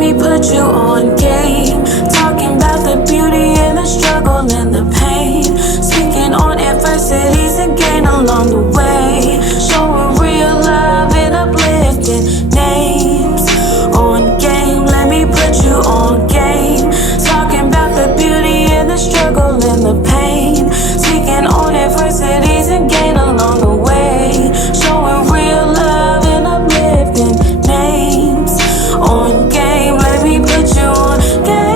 me put you on game. Talking about the beauty and the struggle and the pain. Speaking on adversities and gain along the way. Showing real love and uplifting names. On game, let me put you on game. Talking about the beauty and the struggle and the pain. Speaking on adversities and gain along the way. Showing real love and uplifting names. On game, let me put you on game.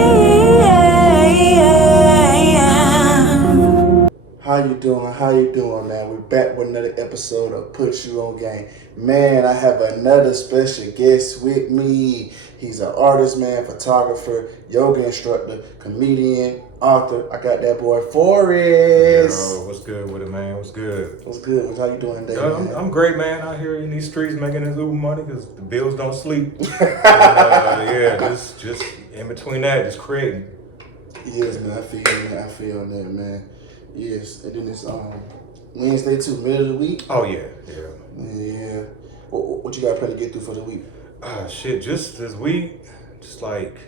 How you doing? How you doing, man? We're back with another episode of Put You On Game. Man, I have another special guest with me. He's an artist, man, photographer, yoga instructor, comedian, author. I got that boy FORREST. Yo, what's good with it, man? What's good? What's good? How you doing today, man? man? I'm great, man. Out here in these streets making this Uber money because the bills don't sleep. Yeah, just in between that, just creating. Yes, man. I feel that, man. Yes, and then it's Wednesday too, middle of the week. Oh yeah. What you got planned to get through for the week? Shit, just this week, just like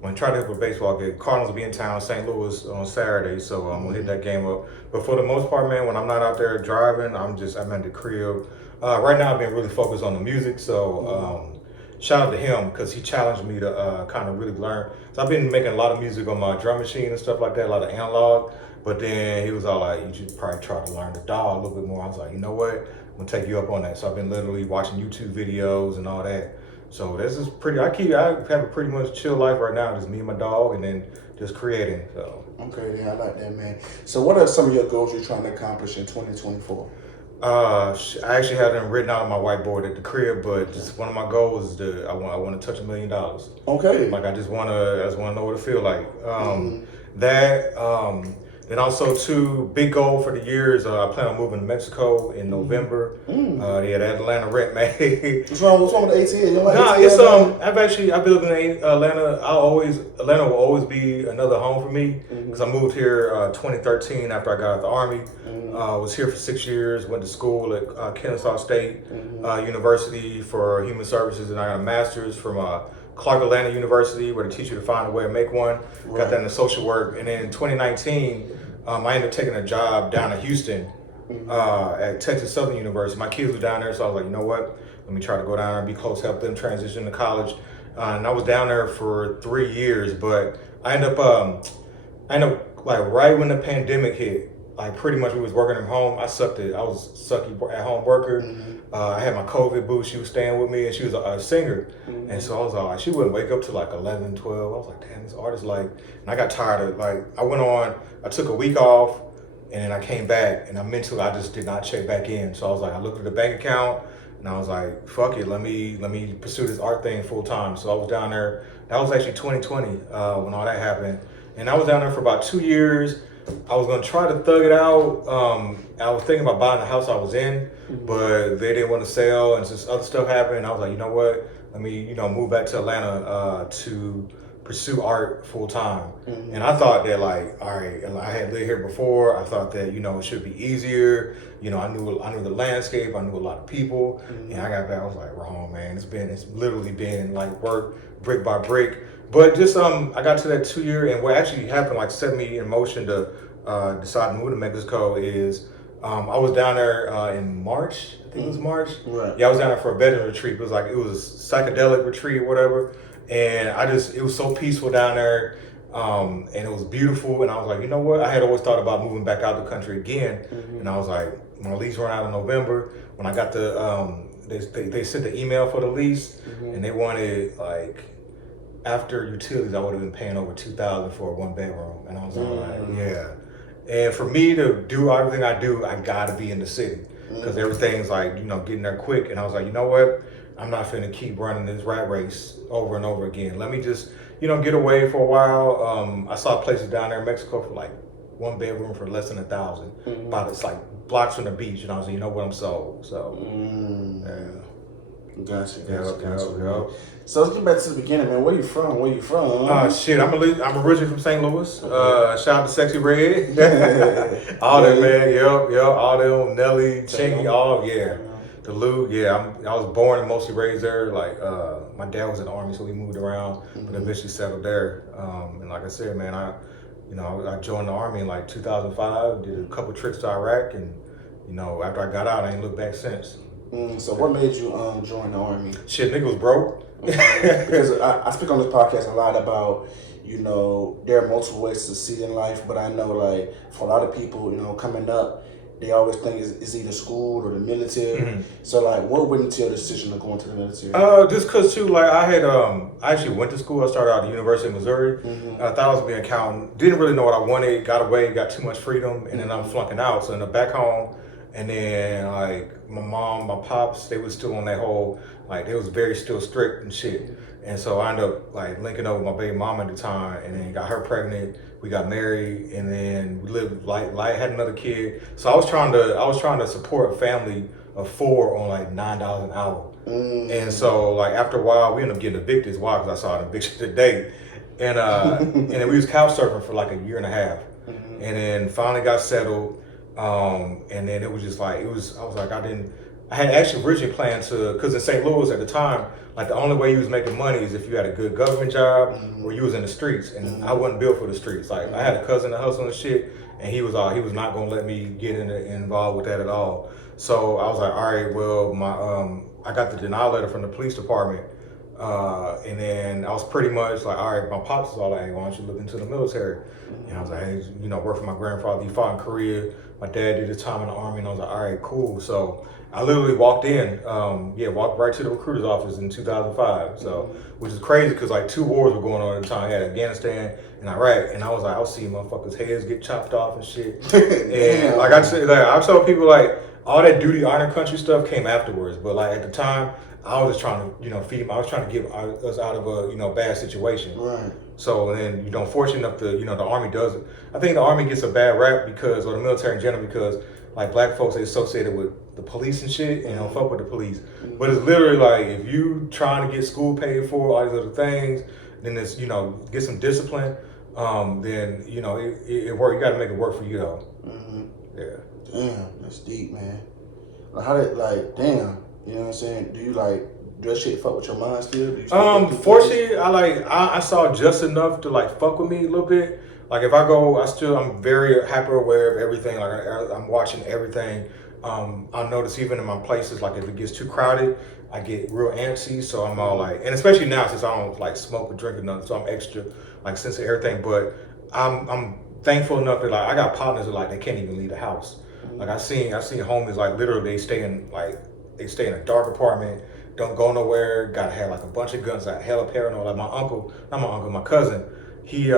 when I try to hit a baseball game. Cardinals will be in town, St. Louis on Saturday, so I'm gonna hit that game up. But for the most part, man, when I'm not out there driving, I'm at the crib. Right now, I've been really focused on the music, so shout out to him because he challenged me to kind of really learn. So I've been making a lot of music on my drum machine and stuff like that, a lot of analog. But then he was all like, you should probably try to learn the DAW a little bit more. I was like, you know what? I'm gonna take you up on that. So I've been literally watching YouTube videos and all that. So this is pretty, I have a pretty much chill life right now. Just me and my dog and then just creating, so. Okay, yeah, I like that, man. So what are some of your goals you're trying to accomplish in 2024? I actually have them written out on my whiteboard at the crib, but just one of my goals is I want to touch $1 million. Okay. Like I just want to know what it feel like. Then also too, big goal for the year is I plan on moving to Mexico in November. Yeah, that Atlanta rent, man. What's wrong with the ATL? You don't like Nah, ATL, it's I've been living in Atlanta. Atlanta will always be another home for me because I moved here 2013 after I got out of the Army. Was here for 6 years. Went to school at Kennesaw State University for Human Services, and I got a master's from Clark Atlanta University, where they teach you to find a way to make one. Right. Got that in the social work. And then in 2019, I ended up taking a job down in Houston at Texas Southern University. My kids were down there, so I was like, you know what? Let me try to go down there and be close, help them transition to college. And I was down there for 3 years, but I ended up like right when the pandemic hit, like pretty much we was working from home. I was sucky at home worker. I had my COVID boo. She was staying with me and she was a singer. And so I was like, she wouldn't wake up till like 11, 12. I was like, damn, this artist and I got tired of I took a week off and then I came back and I just did not check back in. So I was like, I looked at the bank account and I was like, fuck it, let me pursue this art thing full time. So I was down there. That was actually 2020 when all that happened. And I was down there for about 2 years. I was gonna try to thug it out. I was thinking about buying the house I was in, but they didn't want to sell, and just other stuff happened. I was like, you know what? Let me, move back to Atlanta to pursue art full time. And I thought that, like, all right, I had lived here before. I thought that, it should be easier. I knew the landscape. I knew a lot of people, and I got back. I was like, wrong, man. It's literally been like work brick by brick. But just I got to that 2 year, and what actually happened, like set me in motion to decide to move to Mexico is I was down there in March. I think it was March. Right. Yeah, I was down there for a veteran retreat. It was a psychedelic retreat or whatever, and it was so peaceful down there, and it was beautiful. And I was like, you know what? I had always thought about moving back out the country again, and I was like, my lease ran out in November. When I got the they sent the email for the lease, and they wanted after utilities, I would have been paying over $2,000 for a 1 bedroom, and I was like, yeah. And for me to do everything I do, I gotta be in the city because everything's getting there quick. And I was like, you know what? I'm not finna keep running this rat race over and over again. Let me just, get away for a while. I saw places down there in Mexico for 1 bedroom for less than $1,000. About it's blocks from the beach, and I was like, you know what? I'm sold. So, yeah. Gotcha. Yep. So let's get back to the beginning, man. Where you from? Shit, I'm originally from St. Louis. Shout out to Sexy Red. All them, man. Yep. All them, Nelly, Chingy, all, yeah. The Loop, yeah. I was born and mostly raised there. Like, my dad was in the Army, so we moved around, but eventually settled there. And like I said, man, I joined the Army in like 2005, did a couple trips to Iraq, and, after I got out, I ain't looked back since. So what made you join the Army? Shit, nigga was broke. Because I speak on this podcast a lot about, there are multiple ways to succeed in life, but I know, like, for a lot of people, coming up, they always think it's either school or the military. Mm-hmm. So, like, what went into your decision to go into the military? Just because, too, like, I actually went to school. I started out at the University of Missouri. Mm-hmm. I thought I was going to be an accountant. Didn't really know what I wanted. Got away, got too much freedom, and then I'm flunking out. So, I ended up back home. And then, like, my mom, my pops, they was still on that whole, like, they was very still strict and shit. And so I ended up, like, linking up with my baby mama at the time, and then got her pregnant. We got married, and then we lived, like had another kid. So I was trying to support a family of 4 on, like, $9 an hour. And so, like, after a while, we ended up getting evicted. Why? Because I saw an eviction today. And and then we was couch surfing for, like, a year and a half. And then finally got settled. And then it was just like, I had actually originally planned to, because in St. Louis at the time, like, the only way you was making money is if you had a good government job or you was in the streets, and I wasn't built for the streets. Like, I had a cousin that hustled and shit, and he was not gonna let me get involved with that at all. So I was like, all right, well, I got the denial letter from the police department, and then I was pretty much like, all right, my pops was all like, hey, why don't you look into the military? And I was like, hey, work for my grandfather. He fought in Korea. My dad did his time in the Army, and I was like, all right, cool. So I literally walked right to the recruiter's office in 2005. So, which is crazy because, like, 2 wars were going on at the time. I had Afghanistan and Iraq, and I was like, I was seeing motherfuckers' heads get chopped off and shit. And like I tell people, like, all that duty honor country stuff came afterwards. But, like, at the time, I was just trying to, feed. I was trying to get us out of a, bad situation. Right. So then, fortunate enough to, the Army does it. I think the Army gets a bad rap or the military in general, because, like, black folks, they associated with the police and shit, and don't fuck with the police. But it's literally like, if you trying to get school paid for, all these other things, then it's, get some discipline, then, it work. You got to make it work for you, though. Yeah. Damn, that's deep, man. Like, how did, like, damn, you know what I'm saying? Do you, like, do that shit fuck with your mind still? Fortunately, I saw just enough to, like, fuck with me a little bit. Like, if I go, I'm very hyper aware of everything. Like, I'm watching everything. I notice even in my places, like, if it gets too crowded, I get real antsy. So I'm all like, and especially now since I don't, like, smoke or drink or nothing, so I'm extra, like, sensitive to everything. But I'm thankful enough that, like, I got partners that, like, they can't even leave the house. Like, I seen homies, like, literally they stay in a dark apartment, don't go nowhere, gotta have, like, a bunch of guns, like, hella paranoid. Like, my cousin, he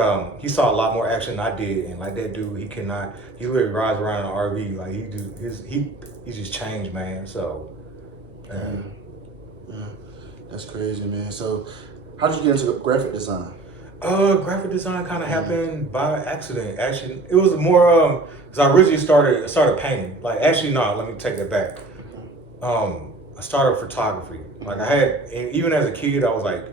saw a lot more action than I did, and, like, that dude, he literally rides around in an RV, like, he's just changed, man. So, yeah, that's crazy, man. So, how did you get into graphic design? Graphic design kind of happened by accident. Actually, it was more because I originally started painting. Like, actually, no, let me take that back. I started photography. Like, even as a kid, I was like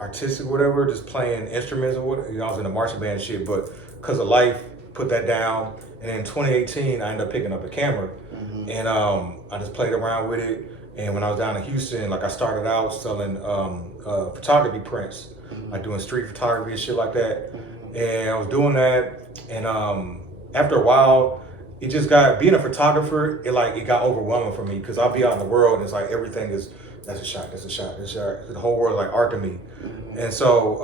artistic, whatever, just playing instruments or whatever. I was in a marching band and shit, but because of life, put that down. And in 2018, I ended up picking up a camera, and I just played around with it. And when I was down in Houston, like, I started out selling photography prints, like doing street photography and shit like that. And I was doing that, and after a while, it just being a photographer, it got overwhelming for me, because I'll be out in the world and it's like everything is, that's a shot. The whole world is like art to me. And so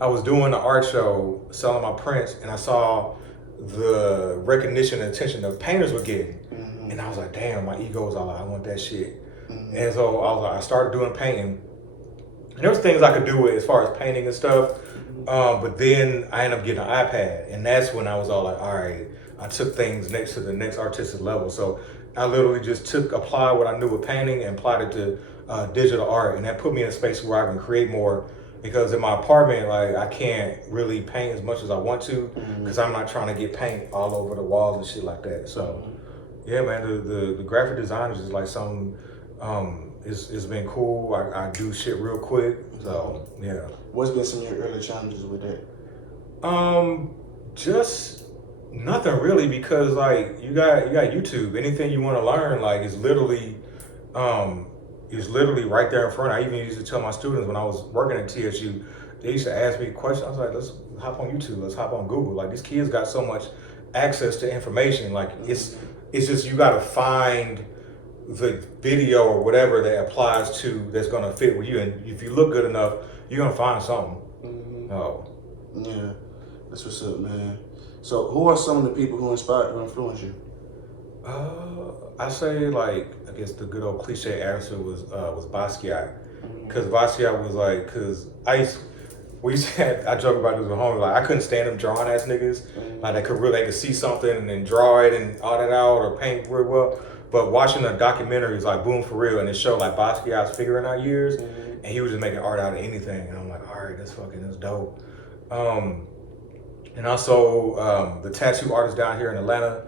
I was doing an art show, selling my prints, and I saw the recognition and attention that painters were getting. And I was like, damn, my ego was all like, I want that shit. And so I started doing painting. And there was things I could do with as far as painting and stuff. But then I ended up getting an iPad, and that's when I was all like, all right, I took things next to the next artistic level. So I literally just applied what I knew with painting and applied it to digital art, and that put me in a space where I can create more, because in my apartment, like, I can't really paint as much as I want to, because I'm not trying to get paint all over the walls and shit like that. So yeah, man, the graphic design is just like something, it's been cool. I do shit real quick. So yeah. What's been some of your early challenges with that? Just Nothing really, because like you got YouTube. Anything you want to learn, like is literally right there in front. I even used to tell my students when I was working at TSU, they used to ask me questions. I was like, let's hop on YouTube, let's hop on Google. Like these kids got so much access to information. Like it's just you got to find the video or whatever that applies to that's gonna fit with you. And if you look good enough, you're gonna find something. Oh, Yeah, that's what's up, man. So, who are some of the people who inspired or influenced you? I say like I guess the good old cliche answer was Basquiat, because Basquiat was like we used to have, I joke about this with homies, like I couldn't stand them drawing ass niggas, like they could see something and then draw it and all that out or paint real well. But watching the documentaries like Boom for Real, and it showed like Basquiat's figuring out years, and he was just making art out of anything, and I'm like, all right, that's dope. And also the tattoo artist down here in Atlanta,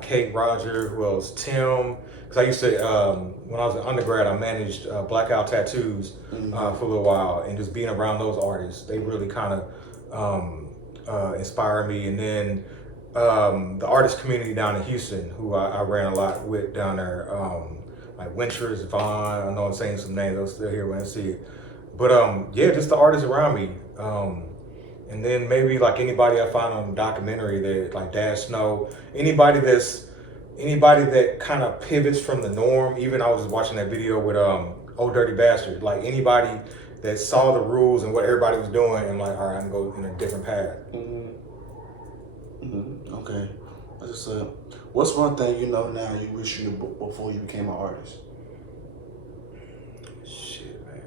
Kate, Roger, who else? Tim. Because I used to, when I was an undergrad, I managed Blackout Tattoos for a little while, and just being around those artists, they really kind of inspire me. And then the artist community down in Houston, who I ran a lot with down there, like Winters, Vaughn. I know I'm saying some names, I'm still here when I see it. But yeah, just the artists around me. And then maybe like anybody I find on documentary that like Dash Snow, anybody that kind of pivots from the norm. Even I was just watching that video with Old Dirty Bastard. Like anybody that saw the rules and what everybody was doing and like, all right, I'm gonna go in a different path. Okay. What's one thing you know now you wish you knew before you became an artist? Shit, man.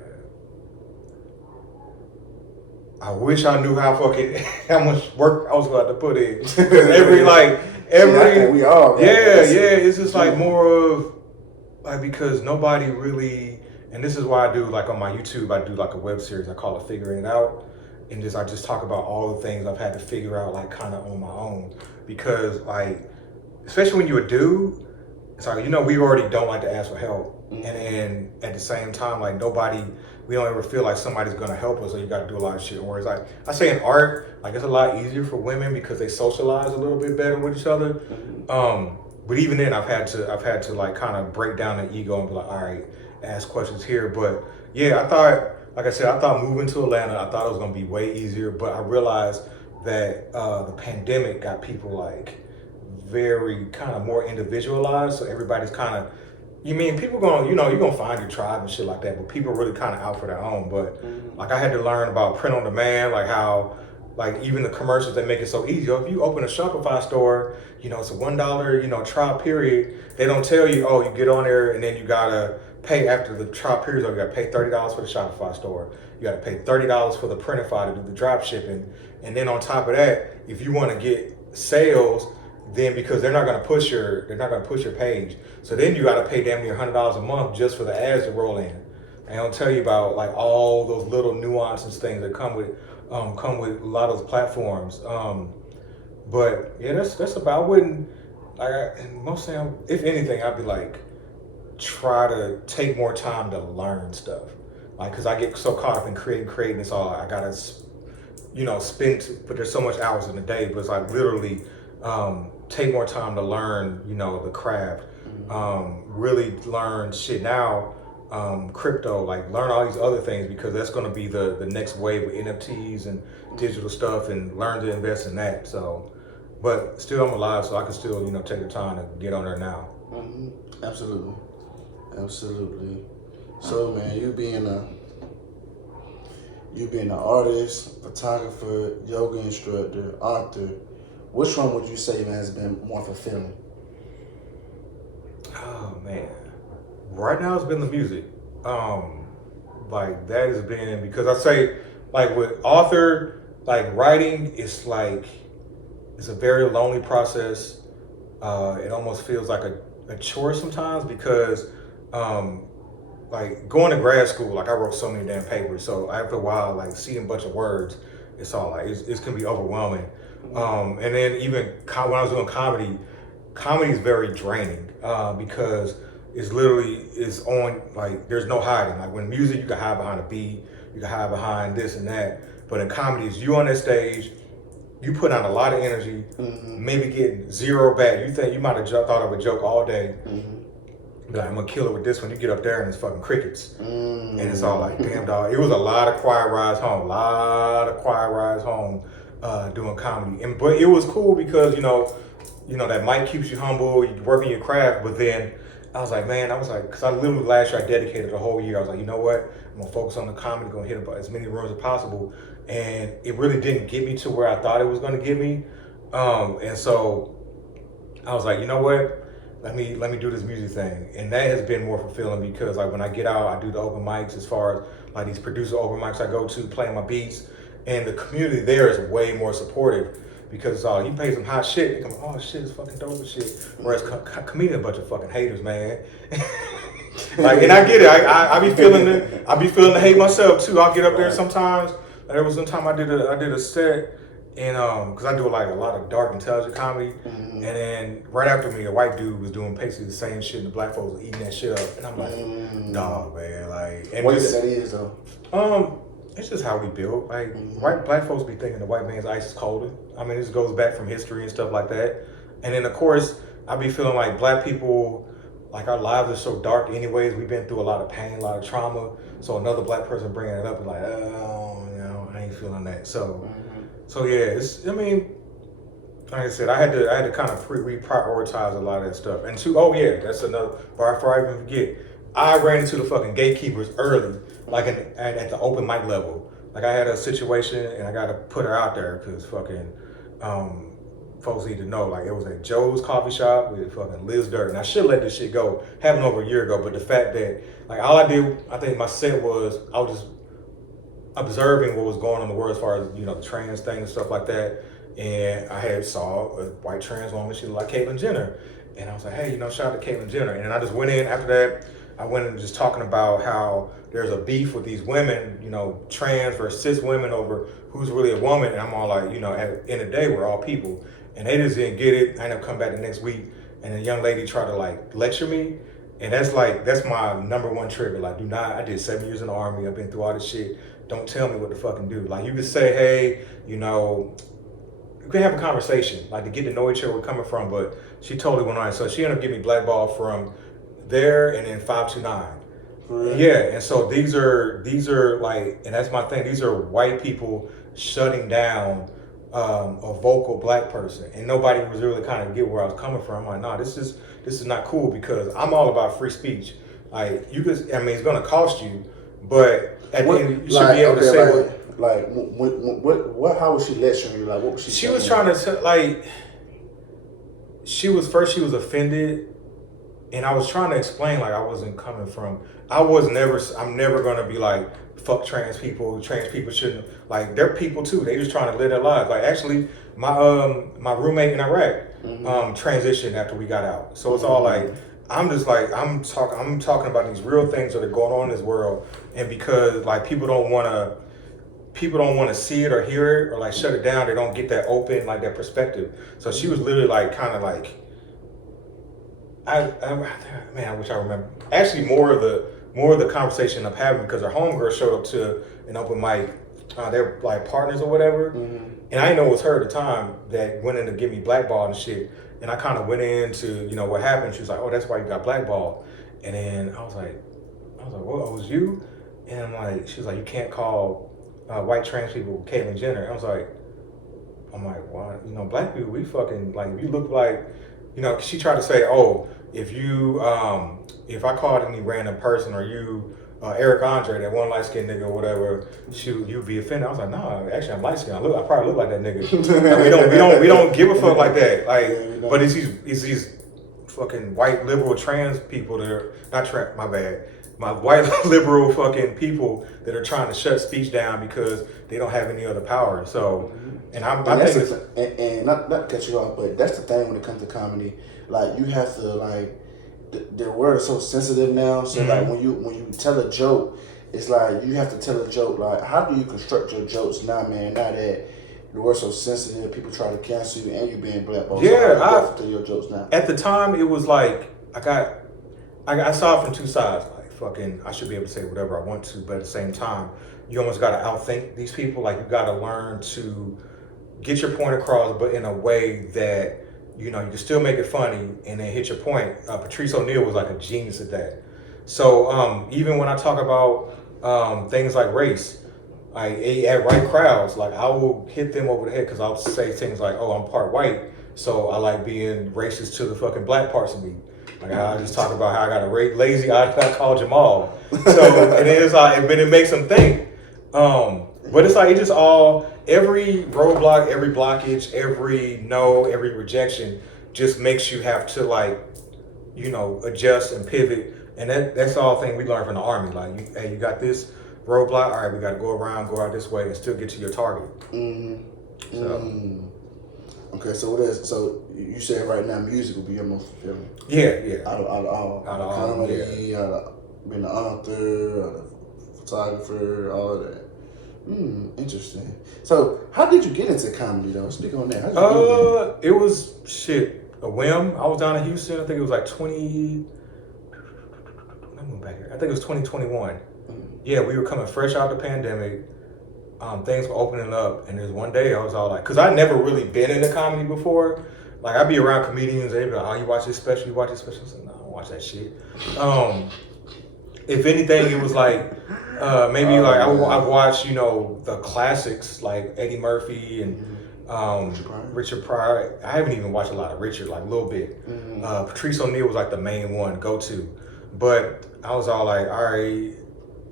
I wish I knew how much work I was going to have to put in. I think we all. Right? Yeah. It's just like more of like, because nobody really, and this is why I do like on my YouTube, I do like a web series. I call it Figuring It Out, and I just talk about all the things I've had to figure out like kind of on my own. Because like, especially when you're a dude, it's like, we already don't like to ask for help, and at the same time, like we don't ever feel like somebody's gonna help us, or you gotta do a lot of shit. Whereas like I say in art, like it's a lot easier for women because they socialize a little bit better with each other. But even then, I've had to like kind of break down the ego and be like, all right, ask questions here. But yeah, I thought moving to Atlanta, I thought it was gonna be way easier. But I realized that the pandemic got people like very kind of more individualized. So everybody's kind of, people going, you're gonna find your tribe and shit like that, but people are really kind of out for their own. But like I had to learn about print on demand, like how, like even the commercials, they make it so easy. If you open a Shopify store, it's a $1, trial period. They don't tell you, oh, you get on there and then you gotta pay after the trial period. You gotta pay $30 for the Shopify store. You gotta pay $30 for the Printify to do the drop shipping. And then on top of that, if you want to get sales, then because they're not gonna push your page, so then you gotta pay damn near $100 a month just for the ads to roll in. They don't tell you about like all those little nuances, things that come with a lot of those platforms. But yeah, that's about wouldn't like most time. If anything, I'd be like try to take more time to learn stuff, like because I get so caught up in creating. It's all I gotta spend. But there's so much hours in a day. But it's like literally. Take more time to learn, the craft, really learn shit now, crypto, like learn all these other things, because that's going to be the next wave with NFTs and digital stuff, and learn to invest in that. So, but still I'm alive, so I can still, take the time to get on there now. Absolutely. So man, you being an artist, photographer, yoga instructor, author, which one would you say has been more fulfilling? Oh man, right now it's been the music. Like that has been, because I say like with author, like writing, it's a very lonely process. It almost feels like a chore sometimes, because like going to grad school, like I wrote so many damn papers. So after a while, like seeing a bunch of words, it's all like it can be overwhelming. And then even when I was doing comedy is very draining, because it's on, like there's no hiding. Like when music, you can hide behind a beat, you can hide behind this and that. But in comedy, it's you on that stage, you put out a lot of energy, maybe get zero back. You think you might have thought of a joke all day. Like, I'm gonna kill it with this one. You get up there and it's fucking crickets, and it's all like, damn dog. It was a lot of quiet rides home, doing comedy, but it was cool because you know that mic keeps you humble. You work in your craft, but then I was like, because I literally last year I dedicated the whole year. I was like, you know what? I'm gonna focus on the comedy, gonna hit as many rooms as possible, and it really didn't get me to where I thought it was gonna get me, and so I was like, you know what? Let me do this music thing, and that has been more fulfilling because like when I get out, I do the open mics as far as like these producer open mics I go to, playing my beats, and the community there is way more supportive because you play some hot shit, they come, oh shit, it's fucking dope and shit. Whereas comedian a bunch of fucking haters, man. Like, and I get it. I be feeling the hate myself too. I'll get up there sometimes. There was one time I did a set. And because I do like a lot of dark, intelligent comedy, and then right after me, a white dude was doing basically the same shit, and the black folks were eating that shit up, and I'm like, dog, man, like. And what that is though? It's just how we build. Like black folks be thinking the white man's ice is colder. I mean, this goes back from history and stuff like that. And then of course, I be feeling like black people, like our lives are so dark. Anyways, we've been through a lot of pain, a lot of trauma. So another black person bringing it up is like, oh, I ain't feeling that. So. So yeah, like I said, I had to kind of reprioritize a lot of that stuff. And that's another, before I even forget, I ran into the fucking gatekeepers early, like at the open mic level. Like I had a situation and I got to put her out there because fucking folks need to know. Like it was at Joe's coffee shop with fucking Liz Dirt, and I should let this shit go. Happened over a year ago, but the fact that like all I did, I think my set was I was just observing what was going on in the world as far as the trans thing and stuff like that, and I saw a white trans woman. She looked like Caitlyn Jenner, and I was like, hey, shout out to Caitlyn Jenner. And then I just went in after that. I went in just talking about how there's a beef with these women, trans versus cis women over who's really a woman, and I'm all like, at the end of the day, we're all people, and they just didn't get it. I ended up coming back the next week, and a young lady tried to like lecture me. And that's my number one trigger. Like, I did 7 years in the Army. I've been through all this shit. Don't tell me what to fucking do. Like, you could say, hey, you can have a conversation, like to get to know each other where we're coming from. But she totally went on. So she ended up getting me blackballed from there and then 529. Right. Yeah, and so these are like, and that's my thing. These are white people shutting down a vocal black person, and nobody was really kind of get where I was coming from. I'm like, nah, this is not cool because I'm all about free speech. Like it's gonna cost you, but at the end you should be able to say how was she lecturing you? Like what was she? She was trying to she was offended, and I was trying to explain like I wasn't coming from. I'm never gonna be like fuck trans people. Trans people shouldn't, like, they're people too. They just trying to live their lives. Like actually, my roommate in Iraq transitioned after we got out. So it's all like I'm talking about these real things that are going on in this world, and because like people don't want to see it or hear it or like shut it down, they don't get that open, like that perspective. So she was literally like kind of like I wish I remember. Actually, more of the conversation I'm having because her homegirl showed up to an open mic. They're like partners or whatever, and I didn't know it was her at the time that went in to get me blackballed and shit. And I kind of went into what happened. She was like, "Oh, that's why you got blackballed." And then I was like, "What? It was you?" And I'm like, she was like, "You can't call white trans people Caitlyn Jenner." And I'm like, why? Black people, we fucking like. If you look like, she tried to say, "Oh, if I called any random person or you." Eric Andre, that one light skinned nigga or whatever, you'd be offended. I was like, nah, actually I'm light skinned. I probably look like that nigga. Like, we don't give a fuck like that. Like, but it's these fucking white liberal trans people that are not trans. My bad. My white liberal fucking people that are trying to shut speech down because they don't have any other power. So, and not to cut you off, but that's the thing when it comes to comedy. Like you have to like. The word is so sensitive now. So like when you tell a joke, it's like you have to tell a joke. Like how do you construct your jokes now, man? Now that the word's so sensitive, people try to cancel you and you being blackballed. Yeah, so I tell your jokes now. At the time, it was like I saw it from two sides. Like fucking, I should be able to say whatever I want to, but at the same time, you almost got to outthink these people. Like you got to learn to get your point across, but in a way that, you can still make it funny and then hit your point. Patrice O'Neal was like a genius at that. So even when I talk about things like race, at right crowds, like I will hit them over the head because I'll say things like, "Oh, I'm part white, so I like being racist to the fucking black parts of me." Like I just talk about how I got a lazy eye I call Jamal. So and it's like, but it makes them think. But it's like it just all every roadblock, every blockage, every no, every rejection just makes you have to like, adjust and pivot. And that's all thing we learned from the Army. Like, you got this roadblock. All right, we got to go out this way and still get to your target. Mm-hmm. So. Okay, so you said right now music will be your most fulfilling. Yeah. Out of all, comedy, out of being an author, out of photographer, all of that. Interesting. So, how did you get into comedy though? Speak on that. It was a whim. I was down in Houston. I think it was like 20. Let me move back here. I think it was 2021. Yeah, we were coming fresh out the pandemic. Things were opening up, and there's one day I was all like, because I'd never really been into comedy before. Like, I'd be around comedians, they'd be like, "Oh, you watch this special? You watch this special?" I said, "No, I don't watch that shit." If anything, it was like maybe like I've watched the classics like Eddie Murphy and Richard Pryor. I haven't even watched a lot of Richard, like a little bit. Patrice O'Neal was like the main one go to, but I was all like, all right,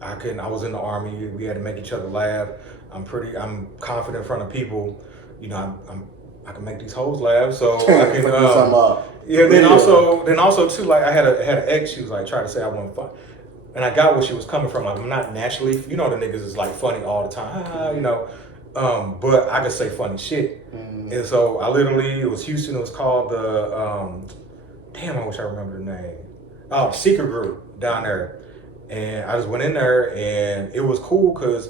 I was in the Army. We had to make each other laugh. I'm confident in front of people. I can make these hoes laugh, so I can. Then also too, like I had an ex. She was like trying to say I wasn't fun, and I got where she was coming from. Like, I'm not naturally, the niggas is like funny all the time, but I could say funny shit. And so it was Houston. It was called the I wish I remember the name. Oh, Secret Group down there, and I just went in there, and it was cool because.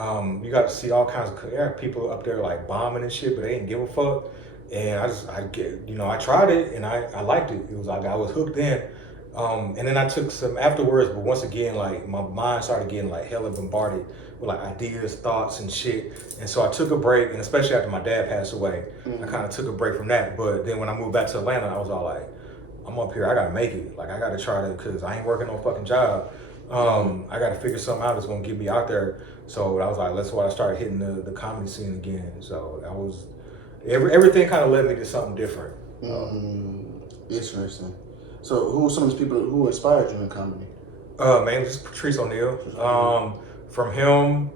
You got to see all kinds of people up there like bombing and shit, but they didn't give a fuck. And I tried it and I liked it. It was like I was hooked in. And then I took some afterwards, but once again, like my mind started getting like hella bombarded with like ideas, thoughts and shit. And so I took a break, and especially after my dad passed away, I kind of took a break from that. But then when I moved back to Atlanta, I was all like, I'm up here, I gotta make it. Like I gotta try to, cause I ain't working no fucking job. I got to figure something out that's going to get me out there. So I was like, that's why I started hitting the comedy scene again. So that was, everything kind of led me to something different. Interesting. So who were some of the people who inspired you in comedy? Mainly just Patrice O'Neal. From him,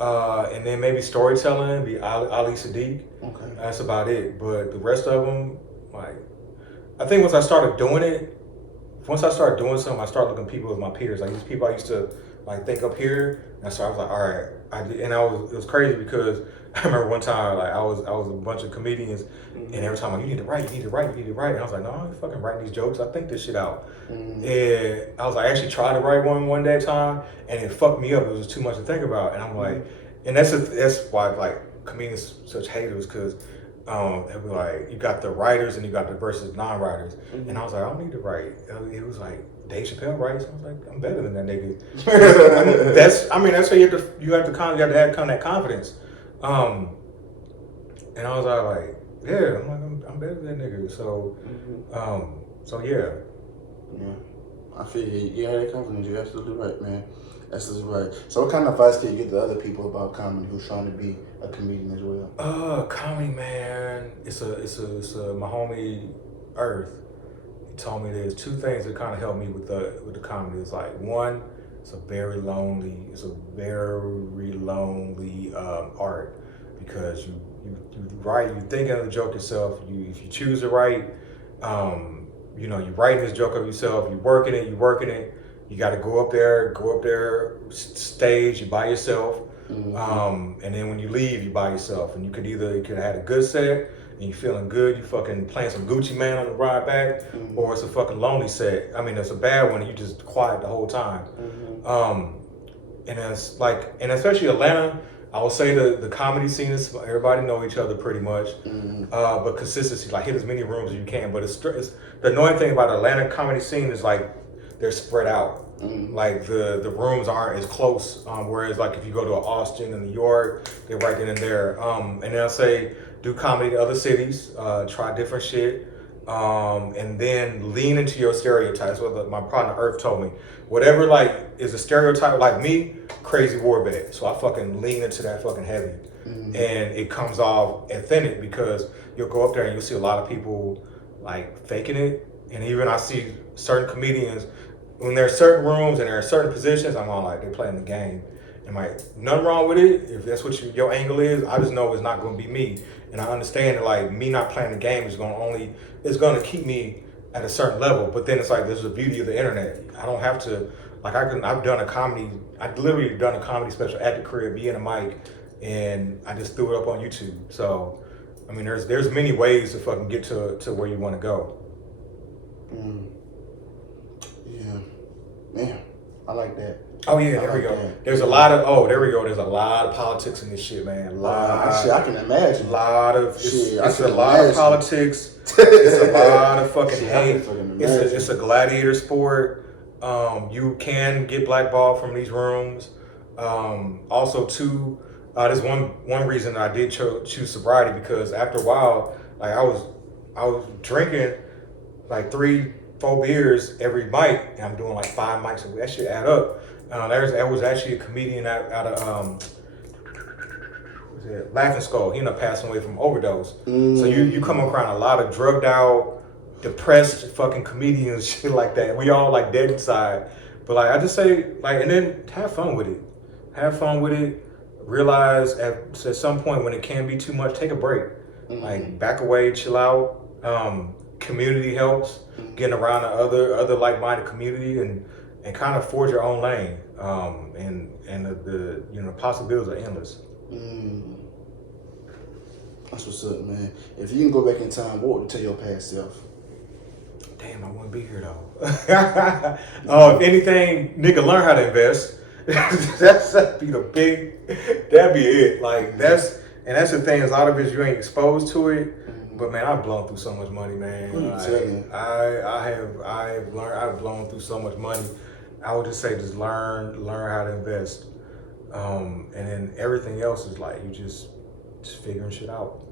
and then maybe storytelling, be Ali Sadiq. Okay. That's about it. But the rest of them, like, I think once I started doing something, I started looking at people as my peers. Like these people I used to like think up here, and so I was like, all right, it was crazy because I remember one time like I was a bunch of comedians, and every time like, you need to write, and I was like, no, I'm fucking writing these jokes. I think this shit out, and I was like, I actually tried to write one day time, and it fucked me up. It was just too much to think about, and I'm like, and that's why like comedians such haters because. It was like you got the writers and you got the versus non-writers, and I was like, I don't need to write. It was like Dave Chappelle writes. I was like, I'm better than that nigga. That's how you have to have that confidence. And I was like, yeah, I'm better than that nigga. So, yeah. I feel you have that confidence. You're absolutely right, man. Absolutely right. So what kind of advice can you give to other people about comedy who's trying to be a comedian as well? Comedy, man. It's my homie Earth. He told me there's two things that kind of helped me with the comedy. It's like one, it's a very lonely art because you write, you thinking of the joke yourself. If you choose to write, you writing this joke of yourself. You working it. You got to go up there, stage, you by yourself. And then when you leave, you by yourself. And you could have had a good set and you feeling good, you fucking playing some Gucci Mane on the ride back, or it's a fucking lonely set. I mean, it's a bad one and you just quiet the whole time. And it's like, and especially Atlanta, I would say the comedy scene is, everybody know each other pretty much. But consistency, like hit as many rooms as you can. But it's the annoying thing about the Atlanta comedy scene is like, they're spread out. Like the rooms aren't as close. Whereas like if you go to Austin and New York, they're right then and there. And then I'll say do comedy in other cities, try different shit. And then lean into your stereotypes. What my partner Earth told me. Whatever like is a stereotype, like me, crazy war vet. So I fucking lean into that fucking heavy. And it comes off authentic because you'll go up there and you'll see a lot of people like faking it. And even I see certain comedians when there's certain rooms and there are certain positions, I'm all like, they're playing the game. And like, nothing wrong with it. If that's what your angle is, I just know it's not going to be me. And I understand that like me not playing the game is going to keep me at a certain level. But then it's like, there's the beauty of the internet. I don't have to, like I've literally done a comedy special at the crib, being a mic, and I just threw it up on YouTube. So, I mean, there's many ways to fucking get to where you want to go. Yeah, man, I like that. Oh yeah, there we go. That. There's a lot of There's a lot of politics in this shit, man. I can imagine. It's a lot of politics. It's a lot of fucking hate. It's a gladiator sport. You can get blackballed from these rooms. Also, too, there's one reason I did choose sobriety because after a while, like I was drinking like 3-4 beers every night, and I'm doing like 5 mics a week. That shit add up. There was actually a comedian out of Laughing Skull. He ended up passing away from overdose. So you come around a lot of drugged out, depressed fucking comedians, shit like that. We all like dead inside. But like I just say like, and then have fun with it. Have fun with it. Realize at some point when it can be too much, take a break. Like back away, chill out. Community helps. Getting around other like-minded community and kind of forge your own lane. And the possibilities are endless. That's what's up, man. If you can go back in time, what would you tell your past self? Damn, I wouldn't be here though. If anything, nigga, learn how to invest. that'd be it. Like that's the thing. Is a lot of it you ain't exposed to it. But man, I've blown through so much money, man. I've blown through so much money. I would just say, just learn how to invest, and then everything else is like you just figuring shit out.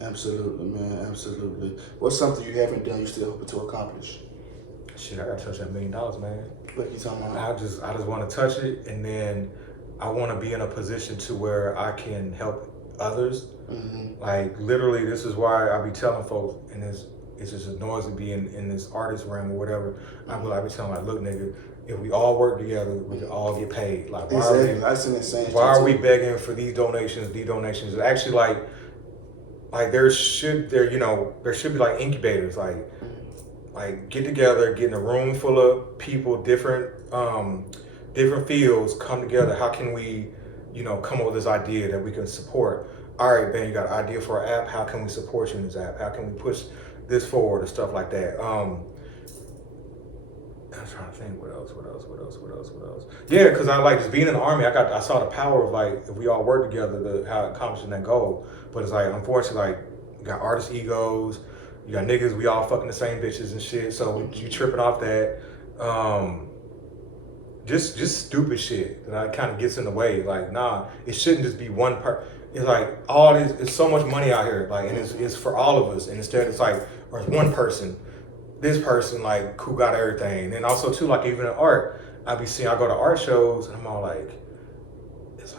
Absolutely, man. Absolutely. What's something you haven't done you still hoping to accomplish? Shit, I gotta touch that $1 million, man. What you talking about? I just want to touch it, and then I want to be in a position to where I can help others. Like literally, this is why I be telling folks, and it's just annoys to be in this artist realm or whatever. I be telling like, look, nigga, if we all work together, we can all get paid. Like, why are we begging for these donations? It's actually like there should be like incubators, like get together, get in a room full of people, different fields, come together. How can we, come up with this idea that we can support? All right, man, you got an idea for an app. How can we support you in this app? How can we push this forward and stuff like that? I'm trying to think what else. Yeah, because I like just being in the Army. I saw the power of like if we all work together, how accomplishing that goal. But it's like unfortunately, like you got artist egos, you got niggas. We all fucking the same bitches and shit. So you tripping off that. Just stupid shit that kind of gets in the way. Like, nah, it shouldn't just be one part. It's like all this. It's so much money out here. Like, and it's for all of us. And instead, it's like, or it's one person. This person like who got everything. And also too, like even in art, I go to art shows and I'm all like, it's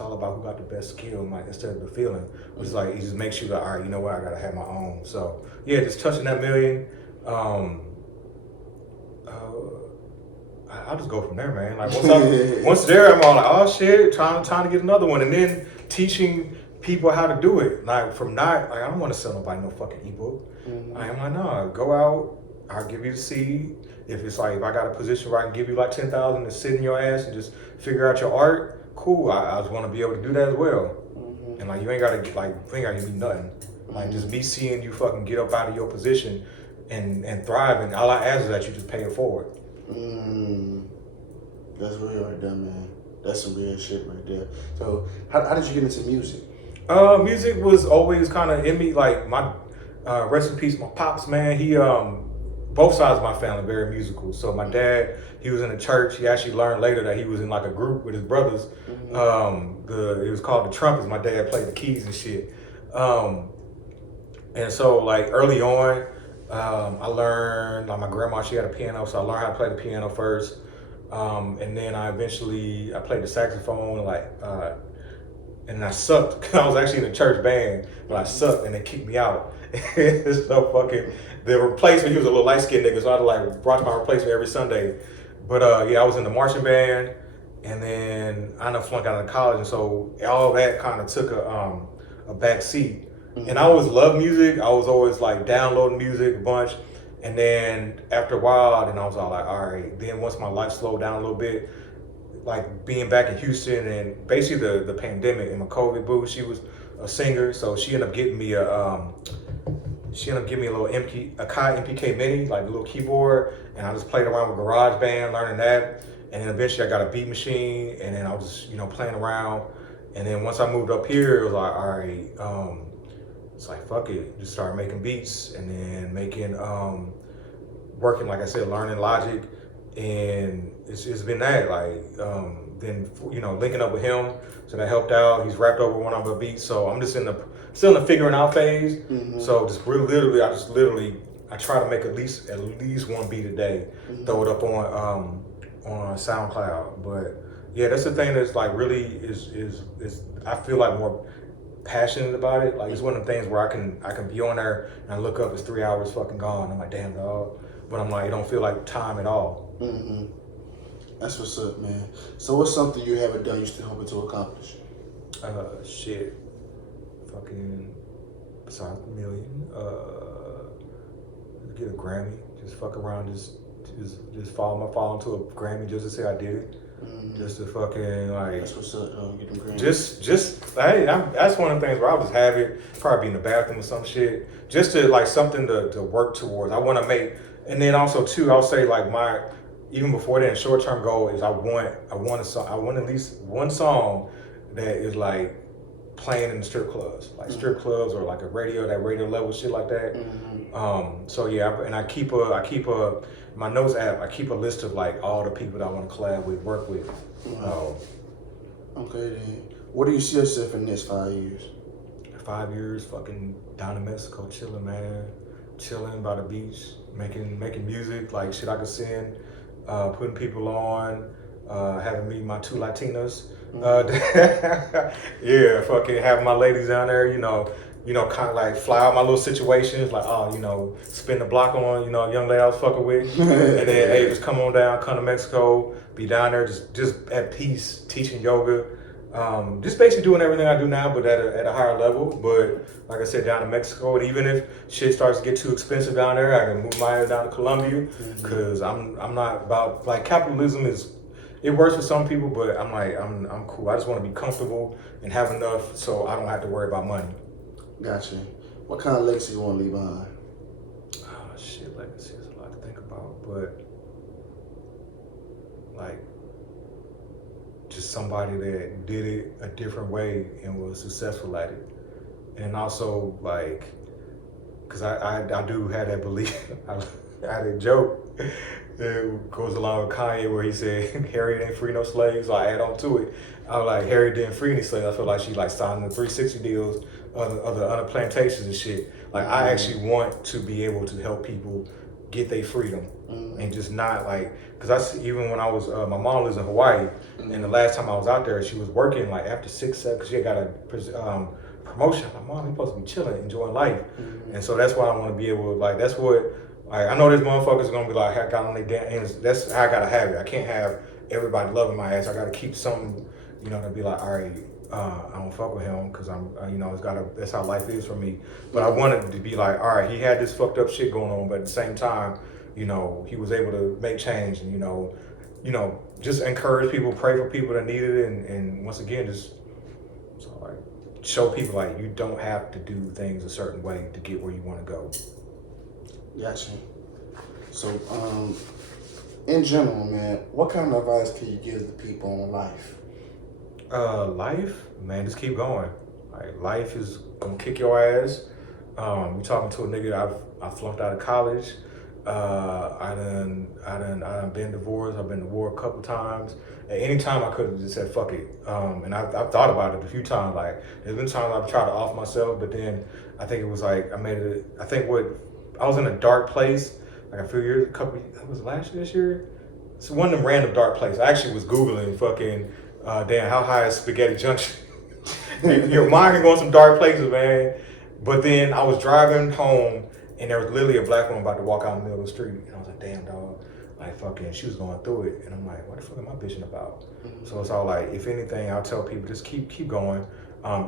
all about who got the best skill, like instead of the feeling. Which is like it just makes you like, all right, you know what, I gotta have my own. So yeah, just touching that $1 million. I'll just go from there, man. Like once there, I'm all like, oh shit, trying to get another one, and then teaching people how to do it. Like I don't want to sell nobody no fucking ebook. I'm like, no, go out. I'll give you the seed. If it's like if I got a position where I can give you like 10,000 to sit in your ass and just figure out your art, cool. I just want to be able to do that as well. And like you ain't gotta give me nothing. Like just me seeing you fucking get up out of your position and thrive, and all I ask is that you just pay it forward. That's real right there, man. That's some real shit right there. So how did you get into music? Music was always kind of in me. Like my rest in peace, my pops, man. He both sides of my family very musical. So my dad, he was in the church. He actually learned later that he was in like a group with his brothers. It was called the Trumpets. My dad played the keys and shit. And so like early on, I learned, like my grandma, she had a piano, so I learned how to play the piano first. And then I played the saxophone, and I sucked. I was actually in a church band, but I sucked and they kicked me out. So fucking, the replacement, he was a little light-skinned nigga, so I had to like watch my replacement every Sunday. But I was in the marching band, and then I ended up flunking out of college, and so all that kind of took a back seat. And I always loved music. I was always like downloading music a bunch. And then after a while, then I was all like, all right. Then once my life slowed down a little bit, like being back in Houston and basically the pandemic and my COVID boo, she was a singer, so she ended up getting me a little Kai MPK Mini, like a little keyboard, and I just played around with GarageBand, learning that. And then eventually I got a beat machine, and then I was just, playing around. And then once I moved up here, it was like, all right, it's like, fuck it, just started making beats, and then working, like I said, learning Logic, and it's been that, like, then, linking up with him, so that helped out. He's rapped over one of my beats, so I'm just still in the figuring out phase. So just literally, I try to make at least one beat a day, throw it up on SoundCloud. But yeah, that's the thing that's like really is I feel like more passionate about it. Like it's one of the things where I can be on there and I look up, it's 3 hours fucking gone. I'm like, damn dog. But I'm like, it don't feel like time at all. That's what's up, man. So what's something you haven't done you still hoping to accomplish? Shit. Fucking besides the million. Get a Grammy. Just fuck around, just fall into a Grammy just to say I did it. Just to fucking like. That's what's up. Get them Grammys. That's one of the things where I'll just have it. Probably be in the bathroom or some shit. Just to like something to work towards. I want to make, and then also too, I'll say like even before that, short-term goal is I want at least one song that is like playing in the strip clubs, like strip clubs or like that radio level shit like that. So yeah, and I keep my notes app. I keep a list of like all the people that I want to collab with, work with. Okay then, what do you see yourself in the next 5 years? 5 years, fucking down in Mexico, chilling, man, chilling by the beach, making music, like shit I could send, putting people on, having me my 2 Latinas. Yeah, fucking having my ladies down there, kind of like fly out my little situations, like, spin the block on, a young lady I was fucking with, and then, hey, just come on down, come to Mexico, be down there, just at peace, teaching yoga, just basically doing everything I do now, but at a higher level. But like I said, down to Mexico, and even if shit starts to get too expensive down there, I can move my ass down to Colombia, because I'm not about, like, capitalism it works for some people, but I'm like, I'm cool. I just want to be comfortable and have enough so I don't have to worry about money. Gotcha. What kind of legacy you want to leave behind? Oh, shit, legacy is a lot to think about, but like just somebody that did it a different way and was successful at it. And also like, cause I do have that belief. I had a joke that goes along with Kanye where he said, Harriet ain't free no slaves, so I add on to it. I was like, Harriet didn't free any slaves. I feel like she like signed the 360 deals of the other plantations and shit. Like I actually want to be able to help people get their freedom and just not like, cause even when I was, my mom lives in Hawaii, and the last time I was out there, she was working like after 6, 7, cause she had got a promotion. I'm like, Mom, you're supposed to be chilling, enjoying life. And so that's why I want to be able to, like, that's what, like, I know there's motherfuckers gonna be like, I got on their damn hands. That's how I gotta have it. I can't have everybody loving my ass. I gotta keep some, to be like, all right, I don't fuck with him because that's how life is for me. But I wanted to be like, all right, he had this fucked up shit going on, but at the same time, he was able to make change and, just encourage people, pray for people that need it, and once again, just show people like you don't have to do things a certain way to get where you want to go. Gotcha. So, in general, man, what kind of advice can you give the people on life? Life, man, just keep going. Like, life is gonna kick your ass. You're talking to a nigga I flunked out of college. I done been divorced. I've been to war a couple times. At any time I could have just said fuck it. And I've thought about it a few times. Like there's been times I've tried to off myself, but then I think it was like I was in a dark place like a few years, it was last year, this year. It's one of them random dark places. I actually was Googling fucking damn how high is Spaghetti Junction. Your mind can go in some dark places, man. But then I was driving home and there was literally a black woman about to walk out in the middle of the street. And I was like, damn, dog. Like, fucking, she was going through it. And I'm like, what the fuck am I bitching about? Mm-hmm. So it's all like, if anything, I'll tell people, just keep going.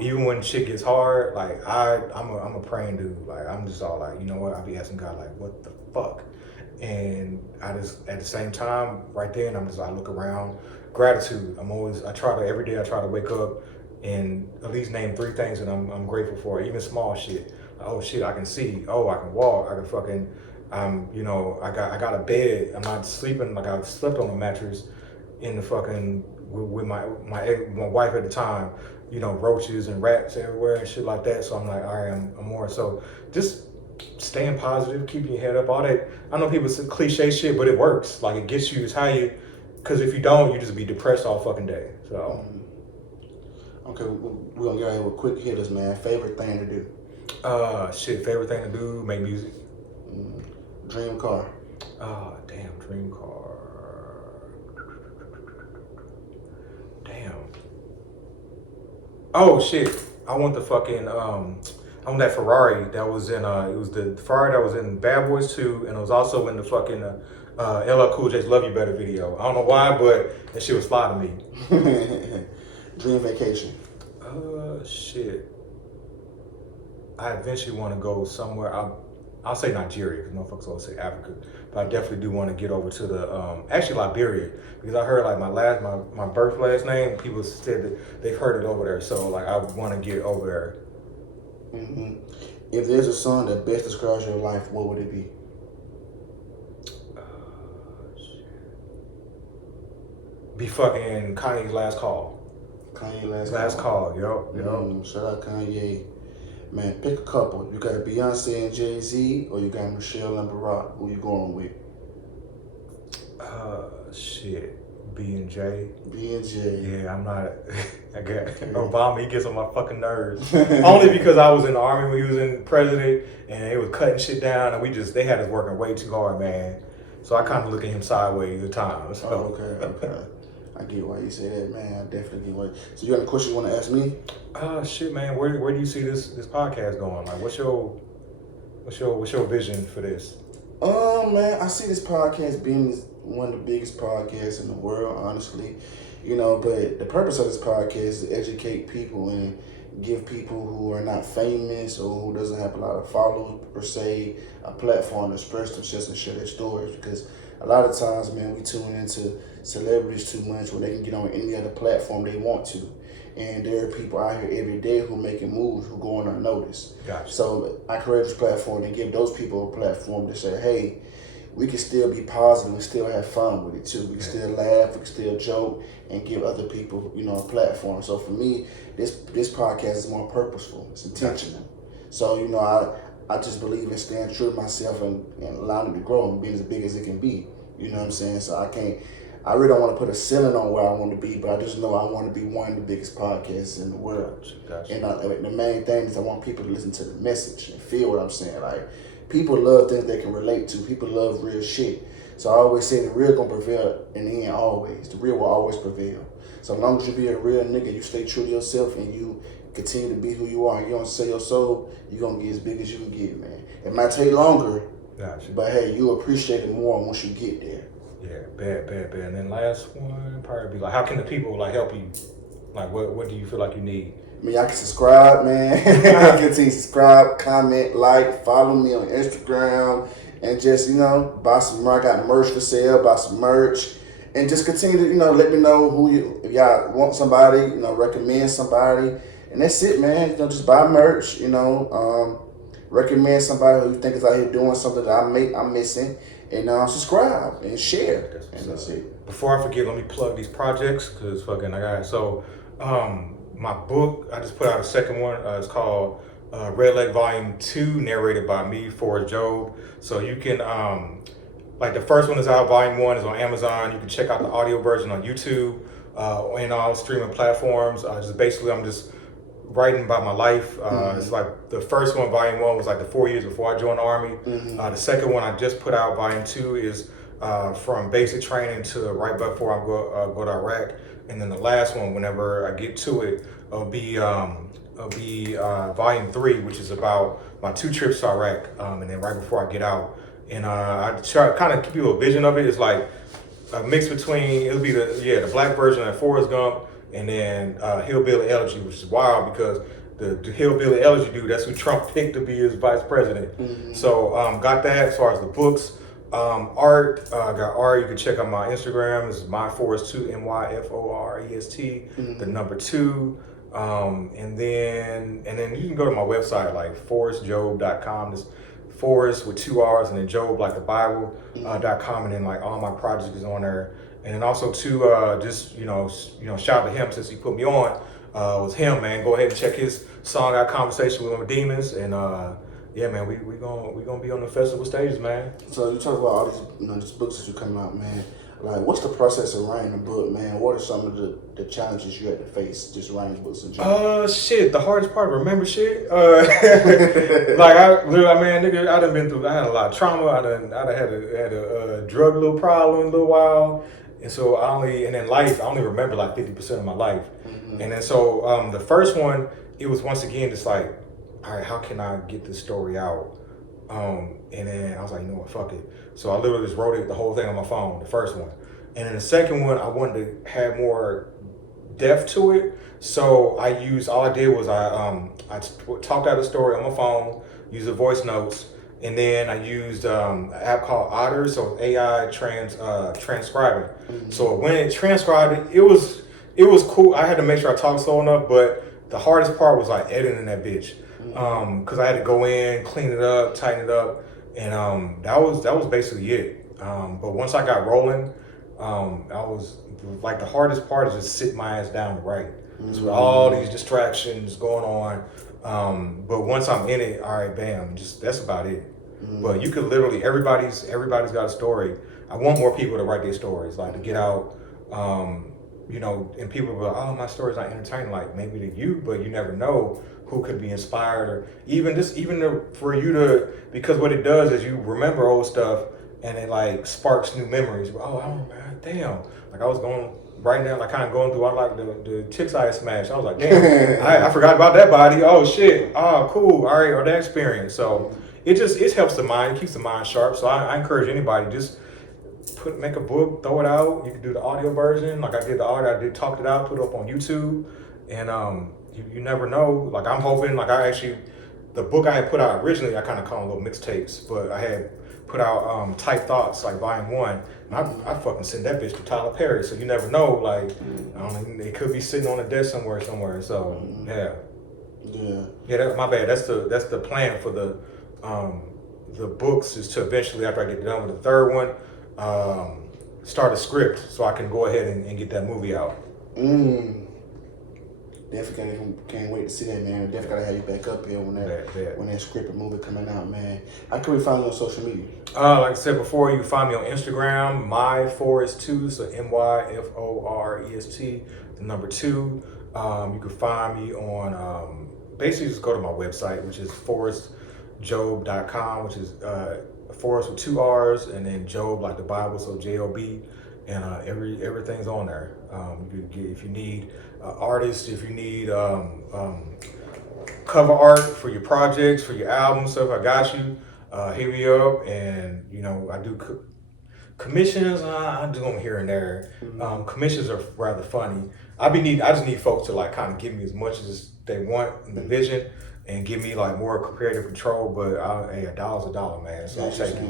Even when shit gets hard, like, I'm a praying dude. Like, I'm just all like, you know what? I'll be asking God, like, what the fuck? And I just, at the same time, right then, I look around. Gratitude. Every day I try to wake up and at least name 3 things that I'm grateful for, even small shit. Oh shit, I can see. Oh, I can walk. I can fucking, I got a bed. I'm not sleeping like I slept on a mattress in the fucking with my wife at the time. You know, roaches and rats everywhere and shit like that. So I'm like, all right, I'm more. So just staying positive, keeping your head up. All that. I know people say cliche shit, but it works. Like it gets you. It's how you. Because if you don't, you just be depressed all fucking day. So. Okay, we're gonna get out here with quick hitters, man. Favorite thing to do? Favorite thing to do, make music. Dream car. Damn, dream car. Damn. Oh shit, I want the fucking, I want that Ferrari that was in, it was the Ferrari that was in Bad Boys 2, and it was also in the fucking LL Cool J's Love You Better video. I don't know why, but that shit was fly to me. Dream vacation. Shit. I eventually want to go somewhere. I'll say Nigeria because motherfuckers always say Africa, but I definitely do want to get over to the actually Liberia because I heard like my birth last name. People said that they've heard it over there, so like I want to get over there. Mm-hmm. If there's a song that best describes your life, what would it be? Be fucking Kanye's Last Call. Kanye Last call. Yep. Shout out Kanye. Man, pick a couple. You got Beyonce and Jay-Z, or you got Michelle and Barack. Who you going with? Shit. B and J. Yeah, I'm not. I got Obama. He gets on my fucking nerves. Only because I was in the army when he was in president, and it was cutting shit down, and they had us working way too hard, man. So I kind of look at him sideways at times. So. Oh, okay. I get why you say that, man. I definitely get why. So you got a question you want to ask me? Shit, man. Where do you see this podcast going? Like, what's your vision for this? Man, I see this podcast being one of the biggest podcasts in the world, honestly. But the purpose of this podcast is to educate people and give people who are not famous or who doesn't have a lot of followers per se a platform to express themselves and share their stories. Because a lot of times, man, we tune into celebrities too much where they can get on any other platform they want to. And there are people out here every day who making moves, who go unnoticed. Gotcha. So I created this platform to give those people a platform to say, hey, we can still be positive and still have fun with it too. We can still laugh, we can still joke, and give other people, a platform. So for me, this podcast is more purposeful. It's intentional. Gotcha. So, I just believe in staying true to myself and allowing it to grow and being as big as it can be. You know what I'm saying? So I really don't want to put a ceiling on where I want to be, but I just know I want to be one of the biggest podcasts in the world. Gotcha. And the main thing is I want people to listen to the message and feel what I'm saying. Like, people love things they can relate to. People love real shit. So I always say the real gonna prevail in the end always. The real will always prevail. So as long as you be a real nigga, you stay true to yourself and you continue to be who you are, you don't sell your soul, you're gonna get as big as you can get, man. It might take longer, gotcha. But hey, you'll appreciate it more once you get there. Yeah, bad. And then last one probably be like, how can the people like help you? Like, what do you feel like you need? I mean, y'all can subscribe, man. I can continue to subscribe, comment, like, follow me on Instagram, and just, buy some merch. I got merch for sale, buy some merch, and just continue to, let me know if y'all want somebody, recommend somebody, and that's it, man. Just buy merch, recommend somebody who you think is out here doing something that I'm missing, and subscribe and share. That's it. Before I forget, let me plug these projects because fucking I got it. So, my book, I just put out a second one. It's called Red Leg Volume 2, narrated by me, Forrest Job. So you can, like the first one is out, Volume 1 is on Amazon. You can check out the audio version on YouTube and all streaming platforms. Just basically, I'm just writing about my life. It's like the first one, Volume 1, was like the 4 years before I joined the Army. The second one I just put out, Volume 2, is from basic training to right before I go to Iraq. And then the last one, whenever I get to it, will be Volume 3, which is about my 2 trips to Iraq, and then right before I get out. And I try kind of give you a vision of it. It's like a mix between, it'll be the black version of Forrest Gump, and then Hillbilly Elegy, which is wild because the Hillbilly Elegy dude, that's who Trump picked to be his vice president. So got that as far as the books. Art, got art. You can check out my Instagram. It's myforrest2, MYFOREST, the number 2. And then you can go to my website, like forrestjob.com. This Forrest with 2 R's, and then Job like the Bible .com, and then like all my projects is on there. And then also too, just shout out to him since he put me on. Was him, man. Go ahead and check his song out, Conversation with My Demons, and yeah, man, we gonna be on the festival stages, man. So you talk about all these, these books that you come out, man. Like, what's the process of writing a book, man? What are some of the challenges you had to face just writing books in general? Shit, the hardest part, remember shit. Like I done been through. I had a lot of trauma. I done had a drug little problem a little while, and so I only remember like 50% of my life. And then so the first one, it was once again just like, all right, how can I get this story out? And then I was like, you know what, fuck it. So I literally just wrote the whole thing on my phone, the first one. And then the second one, I wanted to have more depth to it. So all I did was I talked out the story on my phone, used the voice notes, and then I used an app called Otter, so AI transcribing. So when it transcribed it was cool. I had to make sure I talked slow enough, but the hardest part was like editing that bitch. Because I had to go in, clean it up, tighten it up, and that was basically it. But once I got rolling, I was like, the hardest part is just sit my ass down to write. With all these distractions going on, but once I'm in it, all right, bam, just that's about it. But you could literally, everybody's got a story. I want more people to write their stories, like to get out. And people go, oh, my story's not entertaining, like maybe to you, but you never know who could be inspired, or for you to, because what it does is you remember old stuff and it like sparks new memories. Oh, I remember, damn, like I was going right now, like kind of going through, I like the chicks I smashed. I was like, damn, I forgot about that body. Oh shit, oh cool, all right, or that experience. So it helps the mind, it keeps the mind sharp. So I encourage anybody, just make a book, throw it out. You can do the audio version, like I did the audio, talked it out, put it up on YouTube, and you never know. Like I'm hoping, like the book I had put out originally, I kind of call them little mixtapes, but I had put out Type Thoughts, like Volume 1, and I fucking sent that bitch to Tyler Perry, so you never know, like, I don't know, it could be sitting on a desk somewhere, so, Yeah, my bad, that's the plan for the books, is to eventually, after I get done with the third one, start a script, so I can go ahead and get that movie out. Definitely can't wait to see that, man. Definitely gotta have you back up here when that script and movie coming out, man. How can we find you on social media? Like I said before, you can find me on Instagram, myforrest2, so MYFOREST, the number 2. You can find me on basically just go to my website, which is forrestjob.com, which is Forrest with 2 R's, and then Job like the Bible, so Job, and everything's on there. You can get, if you need artists, if you need cover art for your projects, for your albums, stuff, I got you. Hit me up, and I do commissions. I do them here and there. Commissions are rather funny. I just need folks to like kind of give me as much as they want in the vision, and give me like more creative control. But a dollar's a dollar, man. So I'll take it.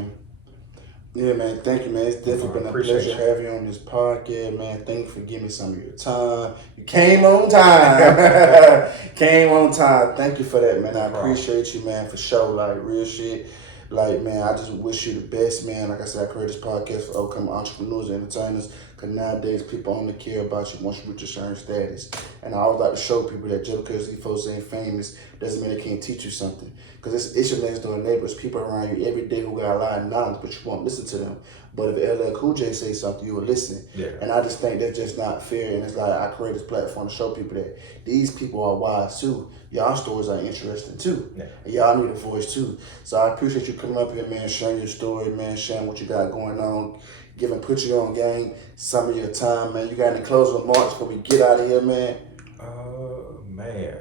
Yeah, man. Thank you, man. It's definitely been a pleasure having you on this podcast, man. Thank you for giving me some of your time. You came on time. Thank you for that, man. I appreciate you, man, for sure. Like, real shit. Like, man, I just wish you the best, man. Like I said, I created this podcast for upcoming entrepreneurs and entertainers Because nowadays, people only care about you once you reach a certain status. And I always like to show people that just because these folks ain't famous doesn't mean they can't teach you something. Because it's your next door neighbors, people around you every day who got a lot of knowledge, but you won't listen to them. But if LL Cool J say something, you will listen. Yeah. And I just think that's just not fair. And it's like I create this platform to show people that these people are wise too. Y'all stories are interesting too. Yeah. And y'all need a voice too. So I appreciate you coming up here, man, sharing your story, man, sharing what you got going on, put you on game some of your time, man. You got any closing remarks before we get out of here, man? Man.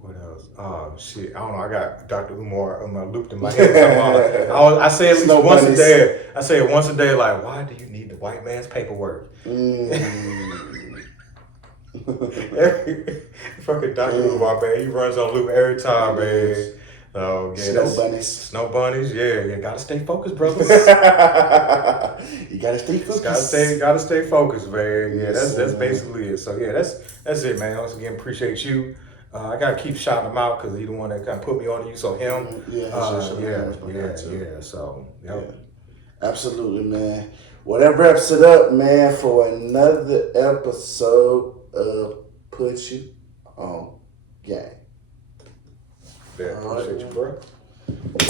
What else? Oh, shit. I don't know. I got Dr. Umar looped in my head. I say it at least once a day. I say it once a day, like, why do you need the white man's paperwork? Fucking Dr. Umar, man. He runs on loop every time, man. Oh, yeah, Snow bunnies, yeah. Gotta stay focused, brothers. You gotta stay focused. Gotta stay focused, man. Yeah, that's basically it. So yeah, that's it, man. Once again, appreciate you. I gotta keep shouting him out because he's the one that kind of put me on you. So him, yeah. So yeah, absolutely, man. Well, that wraps it up, man, for another episode of Put You on Game. Yeah, appreciate you, bro.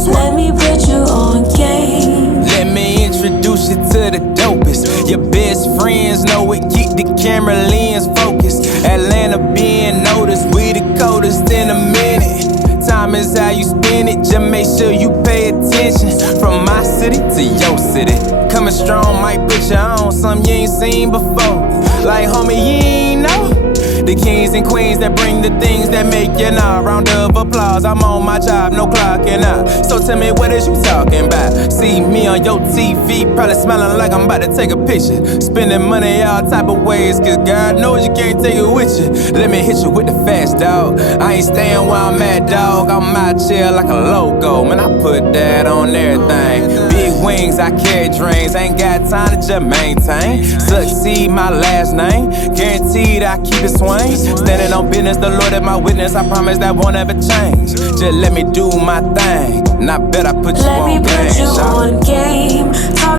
Let me put you on game. Let me introduce you to the dopest. Your best friends know it, keep the camera lens focused. Atlanta being noticed, we the coldest in a minute. Time is how you spend it, just make sure you pay attention. From my city to your city, coming strong might put you on something you ain't seen before. Like homie, you ain't know. The kings and queens that bring the things that make you know. Round of applause, I'm on my job, no clocking out. So tell me, what is you talking about? See me on your TV, probably smiling like I'm about to take a picture. Spending money all type of ways, cause God knows you can't take it with you. Let me hit you with the fast, dog. I ain't staying where I'm at, dog. I'm out here like a logo, man, I put that on everything. Big wings, I carry dreams, ain't got time to just maintain. Succeed, my last name, guaranteed I keep it swing. Standing on business, the Lord is my witness. I promise that won't ever change. Just let me do my thing, and I bet I put you Let me on put you game. on game.